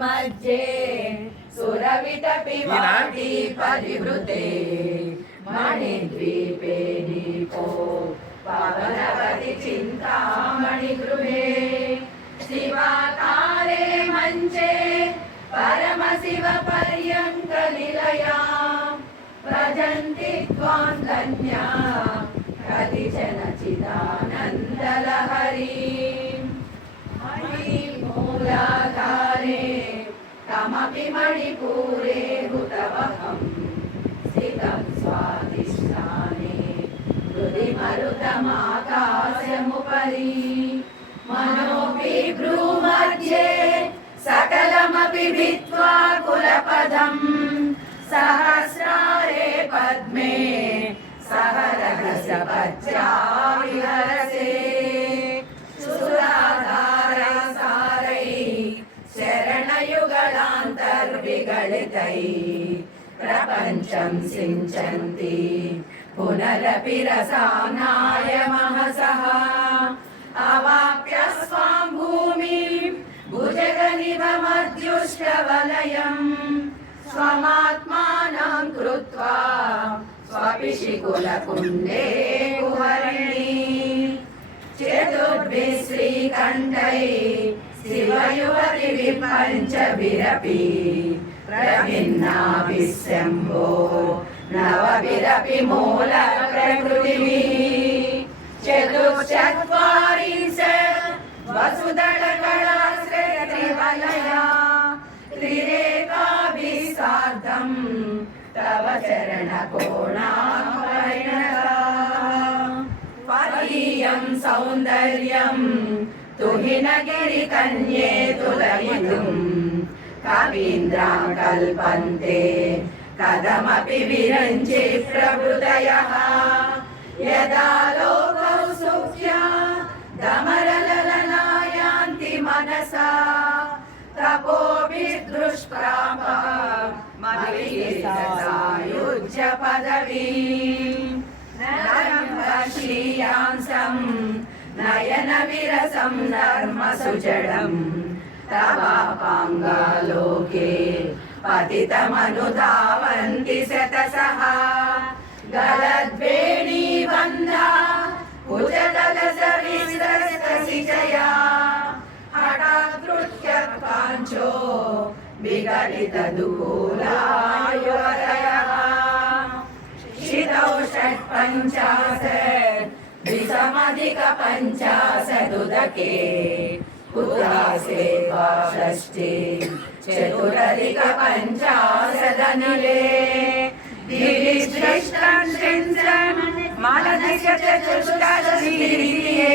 ಮಧ್ಯೆ ಸುರವಿಟಪಿಮಾಟಿ ಪರಿವೃತೆ ಮಣಿದ್ವೀಪೆ ದೀಪೋ ಪವನವತಿ ಚಿಂತಾಮಣಿ ಗೃಹೆ ಶಿವಕಾರೆ ಮಂಚೆ ಪರಮ ಶಿವ ಪರ್ಯಂಕ ನಿಲಯ ಪ್ರಜಂತಿ ತ್ವಾಂ ಕನ್ಯಾ అమృతం స్వాదిష్టాని హృది మరుతమాకాశముపరి మనోపి భ్రూమధ్యే సకలమపి విద్వా కులపదం. సహస్రారే పద్మే సహ రహస పచ్చావిహరసే प्रपञ्चं सिञ्चन्ति पुनरपि रसानाय महसः अवाप्य स्वां भूमिं भुजगनिभमद्युष्टवलयम् स्वमात्मानं कृत्वा स्वपिशिकुलकुण्डे कुहरिणी चतुर्भिः श्रीकण्ठै शिवयुवतिभिः पञ्चभिरपि ప్రవిన్నాభిశంభో నవవిరపి మూల ప్రకృతిమి చతుశ్చత్వారింశ వసుదళ కళాశ్రేత్రివలయా త్రిరేకాభిసార్ధం తవ చరణ కోణాపరిణత పరీయం సౌందర్యం తుహినగిరి కన్యే తులయితుం कवीन्द्रां कल्पन्ते कथमपि विरञ्चि प्रभृतयः यदा लोकौ सुख्या दमरललनायान्ति मनसा तपोभिर्दुष्प्राप मलिसायुज्य पदवीम् नरम्बश्रीयांसं नयनविरसं नर्मसुजडम् तवापाङ्गालोके पतितमनुधावन्ति शतसः गलद्वेणीबन्धा कुजदलसविस्तसिचया हठादृत्यकाञ्चो विगलितदुकूलायुवतयः शितौ षट्पञ्चाशत् द्विसमधिकपञ्चाशदुदके उदासेवा षष्ठी चतुरधिकपञ्चाशदनिले। दिविश्रेष्ठं चन्द्रं मालदिशचतुष्टधिये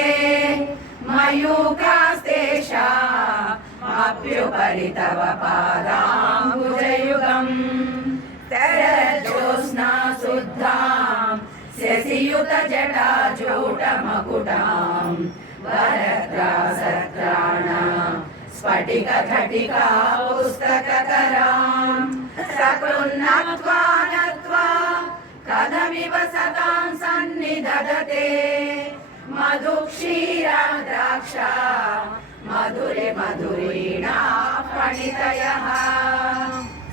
मयूकास्तेषाप्युपरि तव पादाम्बुजयुगम् तरज्योत्स्ना शुद्धां शशियुतजटाजूटमकुटाम्। स्फटिकघटिका पुस्तककरां सकृन्नत्वा नत्वा कथमिव सतां सन्निधदते। मधुक्षीरा द्राक्षा, मधुरे मधुरीणा फणितयः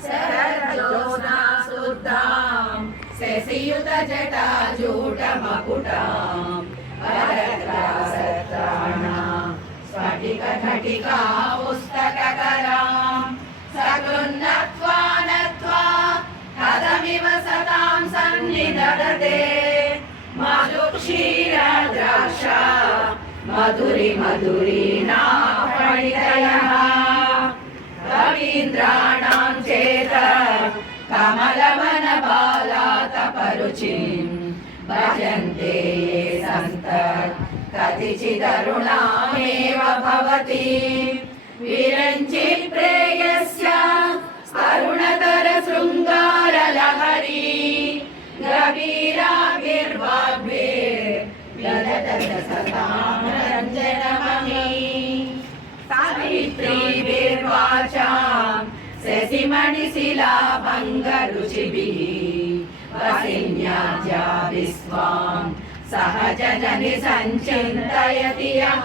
शरज्योत्स्ना शुद्धां शशियुत स्फटिकघटिका पुस्तककरां सकृन्नत्वा नत्वा कथमिव सतां सन्निधदते मधुक्षीरा द्राक्षा मधुरि मधुरीणा फणितयः रवीन्द्राणां चेत कमलवनबालातपरुचिं भजन्ते ये सन्त कतिचिदरुणामेव भवति। विरञ्जित् प्रेयस्य अरुणतरशृङ्गारलहरी। गभीराभिर्वाग्भे सावित्रीभिर्वाचाम् शशिमणिशिलाभङ्गरुचिभिः। वसिन्याद्या विश्वाम् सहजननि सञ्चिन्तयति यः।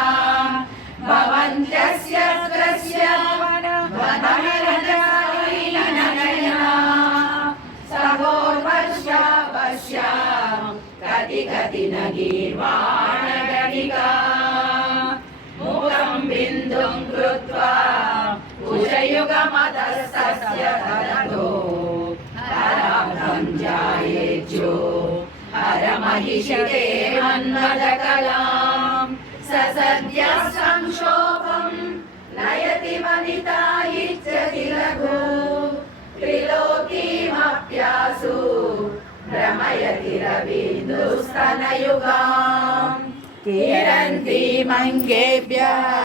कति कति न गीर्वाणगणिका मुखं बिन्दुं कृत्वा कुशयुगमतस्तस्य हरतो हराभं जायेज्यो हरमहिषिते मन्मदकलां स सद्य संक्षोभं रवीन्दुस्तनयुगाम् किरन्ति मङ्गेभ्यः